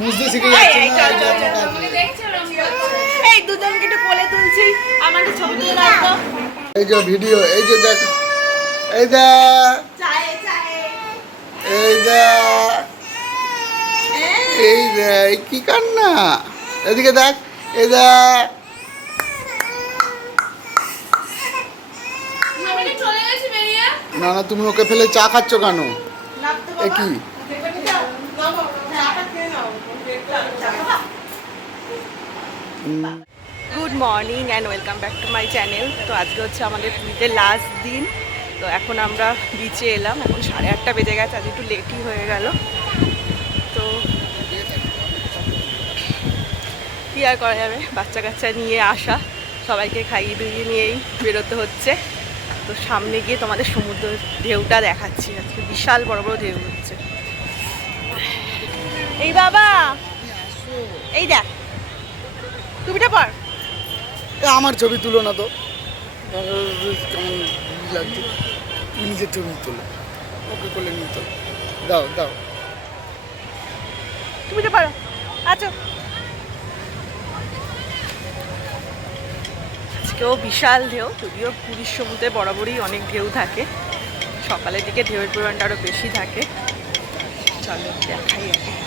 বুঝতে শিখে যাচ্ছে না এই দুজনকে একটু কোলে তুলছি। আমাকে ছবি তুলে দাও এই যে ভিডিও এই যে দেখ এই চায়ে এই এই দেখ এই কি কান্না? এদিকে দেখ এই দেখ না না তুমি ওকে ফেলে চা খাচ্ছ কেন? এ কি? Good morning and welcome back to my channel তো আজকে হচ্ছে আমাদের পুরীতে লাস্ট দিন। তো এখন আমরা বিচে এলাম। এখন সাড়ে আটটা বেজে গেছে আজ একটু লেটই হয়ে গেল। তো কী আর করা যাবে? বাচ্চা কাচ্চা নিয়ে আসা। সবাইকে খাইয়ে দুইয়ে নিয়েই বেরোতে হচ্ছে। তো সামনে গিয়ে তোমাদের সমুদ্র ঢেউটা দেখাচ্ছি। আজকে বিশাল বড় বড় ঢেউ হচ্ছে। এই বাবা! এই দেখ। টুপিটা পর? আমার ছবি তুলো না তো। কেমন লাগছে? তুমি নিজের ছবি তোলো। ওকে করলে নিয়ে তোলো। দাও দাও। টুপিটা পরো আচ্ছা। আজকেও বিশাল ঢেউ যদিও পুরীর সমুদ্রে বরাবরই অনেক ঢেউ থাকে। সকালের দিকে ঢেউয়ের পরিমাণটা আরও বেশি থাকে। চলো দেখাই আর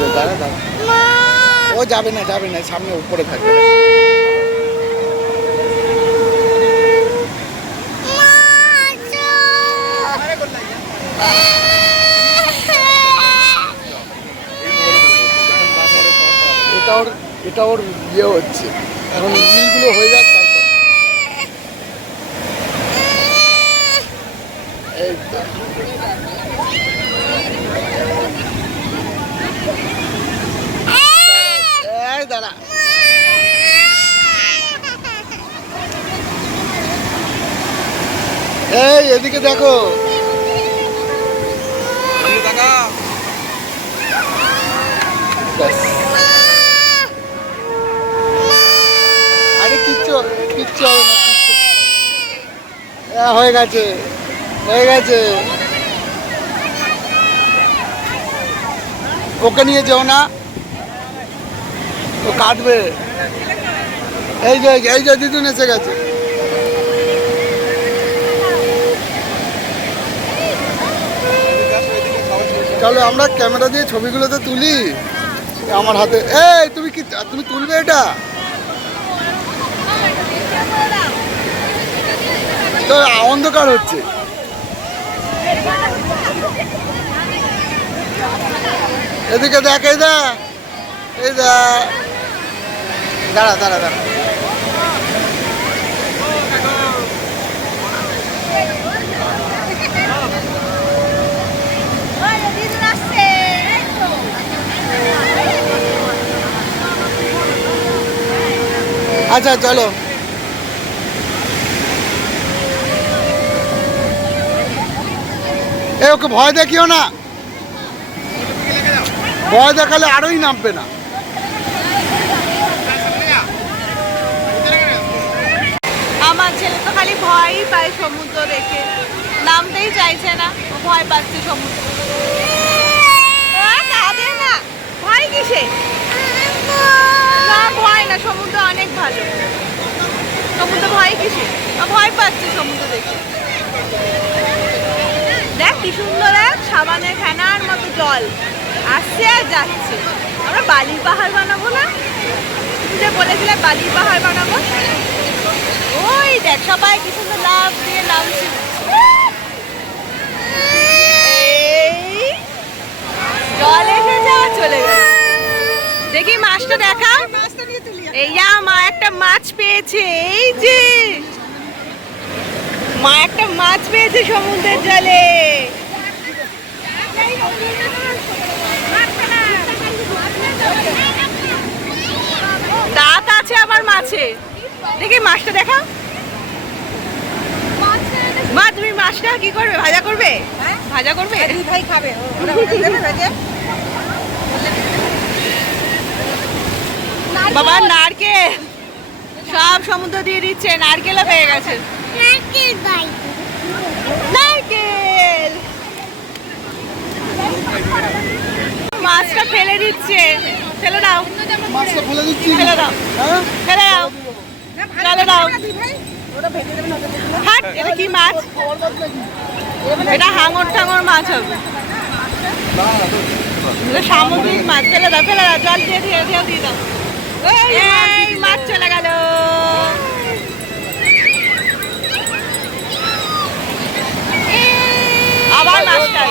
কি। দাঁড়া দাঁড়া। ও যাবে না যাবে না সামনে উপরে থাকবে। এটা ওর এটা ওর ইয়ে হচ্ছে। এখন রিলগুলো হয়ে যাক তারপর এই তো। এই দাঁড়া এই, এদিকে দেখো। আরে, কিচ্ছু কিচ্ছু হবে না হয়ে গেছে হয়ে গেছে। ওকে নিয়ে যেও না। ও কাটবে। এই যে এই যে, দিদুন এসে গেছে। চলো আমরা ক্যামেরা দিয়ে ছবিগুলো তো তুলি। আমার হাতে, এই, তুমি কি, তুমি তুলবে এটা? তো অন্ধকার হচ্ছে। এদিকে দেখ, এই দা এই দা দাঁড়া দাঁড়া দাঁড়া। আচ্ছা চলো এ ওকে ভয় দেখিও না ভয় দেখালে আরোই নামবে না আমার ছেলে তো খালি ভয়ই পায় সমুদ্র দেখে নামতেই চাইছে না ভয় পাচ্ছে সমুদ্র না ভয় কিসে ভয় না, সমুদ্র অনেক ভালো। সমুদ্র ভয় ও ভয় পাচ্ছে সমুদ্র দেখে। দেখ কি সুন্দর সাবানের ফেনার মতো জল। আসছে আর যাচ্ছে। আমরা বালির পাহাড় বানাবো না? যে বলেছিলে বালির পাহাড় বানাবো? ওই দেখ, সবাই কি সুন্দর লাভ দিয়ে নামছে। জল এসে যাওয়ার দেখি মাছটা দেখা মাছটা দেখা তুলি এই মা একটা মাছ পেয়েছে এই যে। মা একটা মাছ পেয়েছে সমুদ্রের জলে। দাঁত আছে আবার মাছে। দেখি মাছটা দেখা মা তুমি মাছটা কি করবে? ভাজা করবে? হ্যাঁ? ভাজা করবে? দুই ভাই খাবে ওরা ওটা দেবে ভেজে বাবা নারকেল। সব সমুদ্র দিয়ে দিচ্ছে নারকেলও পেয়ে গেছে। নারকেল মাছটা ফেলে দিচ্ছে। ফেলে দাও। মাছটা ফেলে দিচ্ছি। ফেলে দাও। হ্যাঁ? ফেলে দাও। না, চলো দাও। দুই ভাই ওটা ভেজে দেবে না ওটা দেবে না। হাট এটা কি মাছ? এটা হাঙর টাঙর মাছ হবে। সামুদ্রিক মাছ। ফেলে দাও ফেলে দাও। জল দিয়ে দিয়ে দিয়ে দিয়ে দাও। মাছ চলে গেল। আবার মাছটা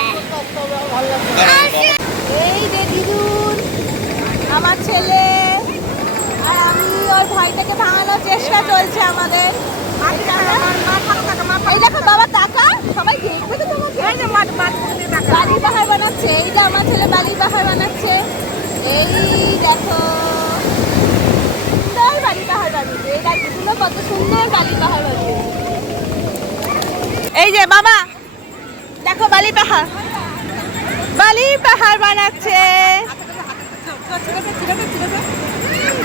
এই যে দিদুন আমার ছেলে আর আমি ওর ভয়টাকে ভাঙানোর চেষ্টা চলছে আমাদের। এই দেখো বাবা টাকা। সবাই দেখবে তো তোমাকে। বালি পাহাড় বানাচ্ছে। এই যে আমার ছেলে বালি পাহাড় বানাচ্ছে। এই দেখো। বালি এই গাছগুলো কত সুন্দর বালি পাহাড় এই যে বাবা দেখো বালি পাহাড় বালি পাহাড় বানাচ্ছে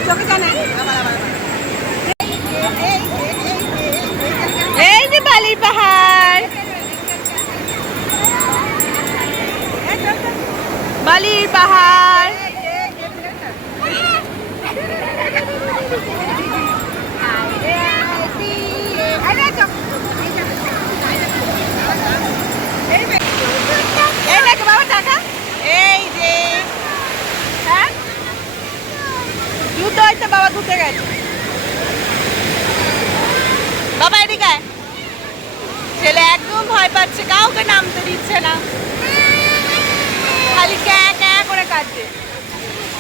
চোখে জানে আবার আবার আবার। এই যে বালি পাহাড় বালি পাহাড় এই দেখো বাবা টাকা এই যে হ্যাঁ জুতো হয়তো বাবা ধুতে গেছে বাবা এদিকে আয়। ছেলে একদম ভয় পাচ্ছে কাউকে নামতে দিচ্ছে না খালি ক্যা ক্যা করে কাঁদছে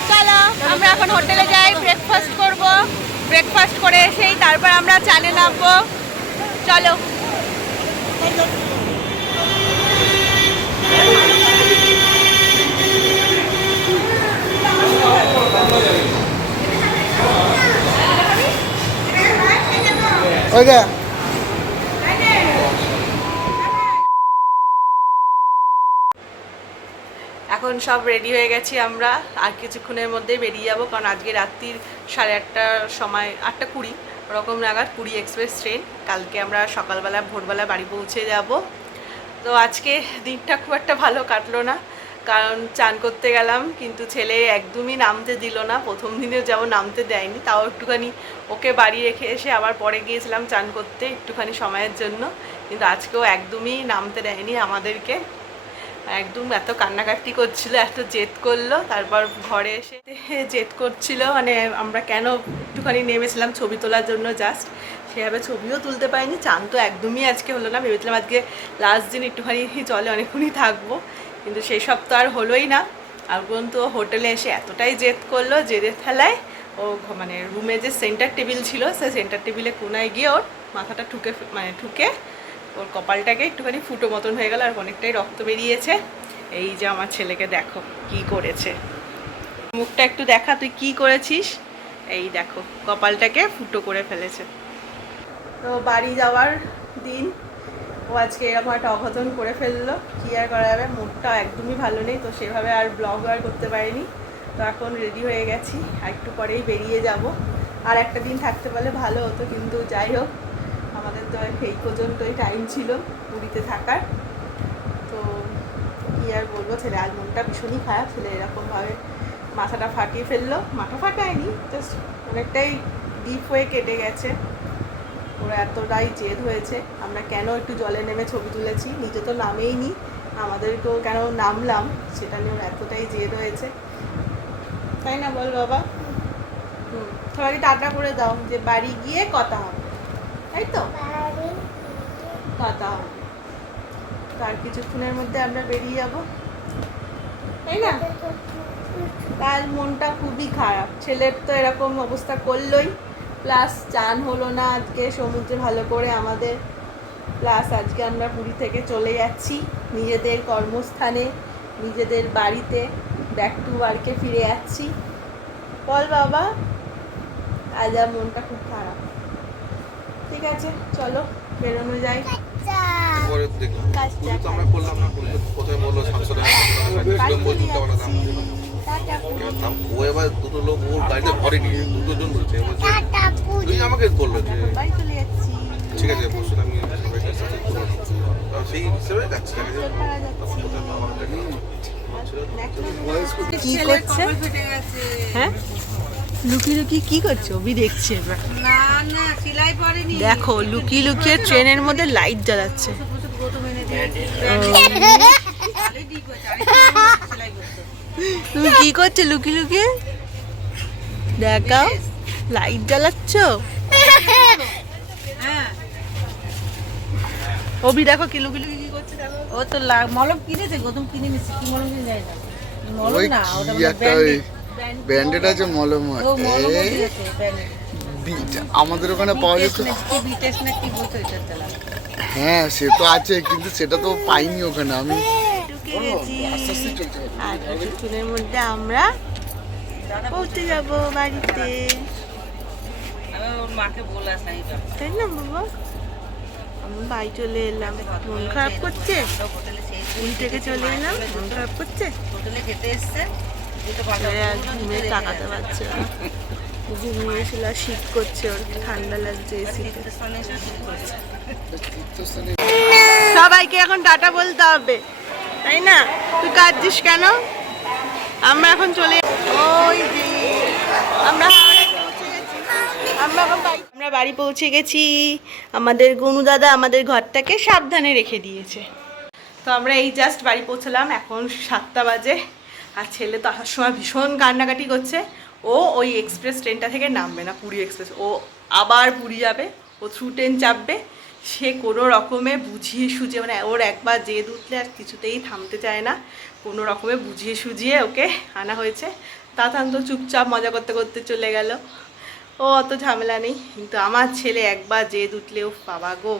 চলো আমরা এখন হোটেলে যাই ব্রেকফাস্ট করব ব্রেকফাস্ট করে এসেই তারপর আমরা চানে নামবো। চলো। ওই যে এখন সব রেডি হয়ে গেছি আমরা। আর কিছুক্ষণের মধ্যে বেরিয়ে যাব, কারণ আজকে রাত্রির সাড়ে আটটার সময়, আটটা কুড়ি, ওরকম নাগাদ কুড়ি এক্সপ্রেস ট্রেন কালকে আমরা সকালবেলা, ভোরবেলা বাড়ি পৌঁছে যাব। তো আজকে দিনটা খুব একটা ভালো কাটলো না, কারণ চান করতে গেলাম, কিন্তু ছেলে একদমই নামতে দিল না। প্রথম দিনে যেমন নামতে দেয়নি, তাও একটুখানি ওকে বাড়ি রেখে এসে আবার পরে গিয়েছিলাম চান করতে, একটুখানি সময়ের জন্য। কিন্তু আজকেও একদমই নামতে দেয়নি আমাদেরকে। একদম এত কান্নাকাটি করছিল, এত জেদ করল, তারপর ঘরে এসে জেদ করছিল মানে আমরা কেন একটুখানি নেমেছিলাম ছবি তোলার জন্য জাস্ট সেভাবে ছবিও তুলতে পারিনি চান তো একদমই আজকে হলো না, ভেবেছিলাম আজকে লাস্ট দিন একটুখানি জলে অনেকক্ষণই থাকব, কিন্তু সেই সব তো আর হলোই না, আর তো হোটেলে এসে এতটাই জেদ করল, জেদের ফেলায় ও মানে রুমে যে সেন্টার টেবিল ছিল, সেই সেন্টার টেবিলে কোনায় গিয়ে ওর মাথাটা ঠুকে মানে ঠুকে ওর কপালটাকে একটুখানি ফুটো মতন হয়ে গেল আর অনেকটাই রক্ত বেরিয়েছে। এই যে আমার ছেলেকে দেখো কি করেছে। মুখটা একটু দেখা, তুই কি করেছিস? এই দেখো, কপালটাকে ফুটো করে ফেলেছে। তো বাড়ি যাওয়ার দিন ও আজকে এরকম একটা অঘটন করে ফেলল। কি আর করা যাবে? মুডটা একদমই ভালো নেই, তো সেভাবে আর ব্লগ আর করতে পারিনি। তো এখন রেডি হয়ে গেছি, আর একটু পরেই বেরিয়ে যাব। আর একটা দিন থাকতে পারলে ভালো হতো, কিন্তু যাই হোক আমাদের তো এই পর্যন্তই টাইম ছিল পুরীতে থাকার। তো কি আর বলব, ছেলে আজ মনটা ভীষণই খারাপ। ছেলে এরকমভাবে মাথাটা ফাটিয়ে ফেলল। মাথা ফাটায়নি জাস্ট অনেকটাই ডিপ হয়ে কেটে গেছে। ওরা এতটাই জেদ হয়েছে। আমরা কেন একটু জলে নেমে ছবি তুলেছি? নিজে তো নামেই নি আমাদেরকেও কেন নামলাম? সেটা নিয়ে ওর এতটাই জেদ হয়েছে। তাই না বল বাবা? হুম, সবাইকে টাটা করে দাও। যে বাড়ি গিয়ে কথা হবে। তাই তো কথা হবে আর কিছুক্ষণের মধ্যে আমরা বেরিয়ে যাব। তাই না? তার মনটা খুবই খারাপ। ছেলের তো এরকম অবস্থা করলোই। প্লাস চান হলো না আজকে, সমুদ্রে ভালো করে আমাদের। প্লাস আজকে আমরা পুরী থেকে চলে যাচ্ছি নিজেদের কর্মস্থানে, নিজেদের বাড়িতে। ব্যাক টু ওয়ার্কে ফিরে যাচ্ছি। বল বাবা, আজ আর মনটা খুব খারাপ। ঠিক আছে চলো বেরোনো দাম- ও এবার দুটো লোক ওর গাড়িতে ভরে নিয়ে দুটো জন বলছে বলছে তুই আমাকে বলল যে ঠিক আছে আমি সেই হিসেবে যাচ্ছি কি করছে? হ্যাঁ? লুকি লুকি কি করছ অভি দেখছি এবার না না সিলাই পড়েনি দেখো লুকিয়ে লুকিয়ে ট্রেনের মধ্যে লাইট জ্বালাচ্ছে তুমি কি করছ লুকিয়ে লুকিয়ে দেখাও লাইট জ্বালাচ্ছ হ্যাঁ অভি দেখো কি লুকিয়ে লুকিয়ে কি করছে দেখো ও তো লা- মলম কিনেছে গৌতম কিনে নিচ্ছে কি মলম কিনে যায় না মলম না ওটা ব্যান্ডেড আছে মলম আমাদের ওখানে পাওয়া যেত চালা হ্যাঁ সে তো আছে কিন্তু সেটা তো পাইনি ওখানে আমি। মধ্যে আমরা পৌঁছে যাব বাড়িতে। আমি ওর মাকে বলে আসাই তাই না বাবা? আমি বাড়ি চলে এলাম। মন খারাপ করছে? থেকে চলে এলাম। মন খারাপ করছে? হোটেলে খেতে এসছে। তাকাতে পারছে ঘুমিয়েছিল আর শীত করছে ওর ঠান্ডা লাগছে এসিতে সবাইকে এখন টাটা বলতে হবে তাই না? তুই কাঁদছিস কেন? আমরা এখন চলে ওই যে আমরা এখন বাড়ি- আমরা বাড়ি পৌঁছে গেছি। আমাদের গনু দাদা আমাদের ঘরটাকে সাবধানে রেখে দিয়েছে। তো আমরা এই জাস্ট বাড়ি পৌঁছলাম এখন সাতটা বাজে। আর ছেলে তো আসার সময় ভীষণ কান্নাকাটি করছে। ও ওই এক্সপ্রেস ট্রেনটা থেকে নামবে না, পুরী এক্সপ্রেস ও আবার পুরী যাবে, ও থ্রু ট্রেন চাপবে। সে কোনো রকমে বুঝিয়ে সুঝিয়ে মানে ওর একবার জেদ উঠলে আর কিছুতেই থামতে চায় না। কোনো রকমে বুঝিয়ে সুঝিয়ে ওকে আনা হয়েছে। তাতান তো চুপচাপ মজা করতে করতে চলে গেল। ও অত ঝামেলা নেই, কিন্তু আমার ছেলে একবার জেদ ও বাবা গো,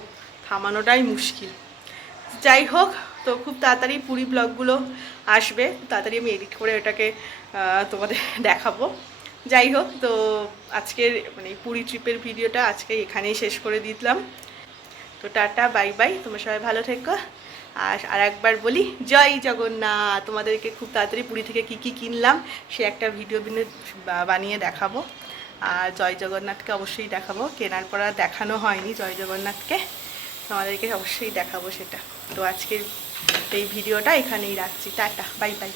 থামানোটাই মুশকিল। যাই হোক তো খুব তাড়াতাড়ি পুরী ব্লগগুলো আসবে, তাড়াতাড়ি আমি এডিট করে ওটাকে তোমাদের দেখাবো। যাই হোক, তো আজকের মানে পুরী ট্রিপের ভিডিওটা আজকে এখানেই শেষ করে দিলাম। তো টাটা, বাই বাই, তোমরা সবাই ভালো থেকো। আর আর একবার বলি, জয় জগন্নাথ! তোমাদেরকে খুব তাড়াতাড়ি পুরী থেকে কি কি কিনলাম, সে একটা ভিডিও বিনে- বানিয়ে দেখাবো। আর জয় জগন্নাথকে অবশ্যই দেখাবো, কেনার পর আর দেখানো হয়নি জয় জগন্নাথকে। তোমাদেরকে অবশ্যই দেখাবো সেটা। তো আজকের এই ভিডিওটা এখানেই রাখছি টাটা বাই বাই।